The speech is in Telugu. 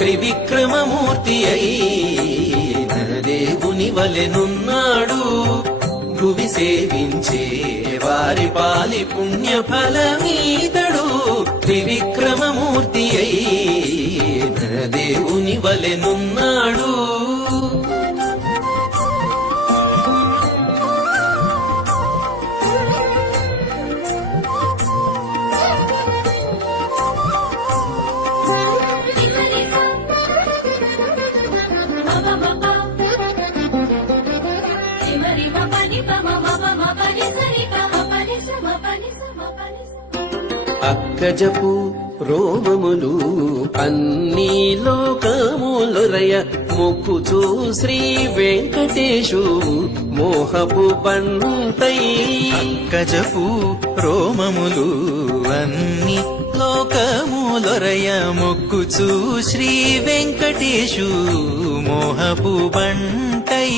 త్రివిక్రమమూర్తి అయిన దేవుని వలెనున్నాడు. భువి సేవించే వారి పాలి పుణ్య ఫలమీతడు. త్రివిక్రమమూర్తి అయిన దేవుని వలెనున్నాడు. అక్కజపు రోమములు అన్ని లోకములొరయ మొక్కుచూ శ్రీ వెంకటేశు మోహపు పంటై. అక్కజపు రోమములు అన్ని లోకములొరయ మొక్కుచూ శ్రీ వెంకటేశు మోహపు బంటై.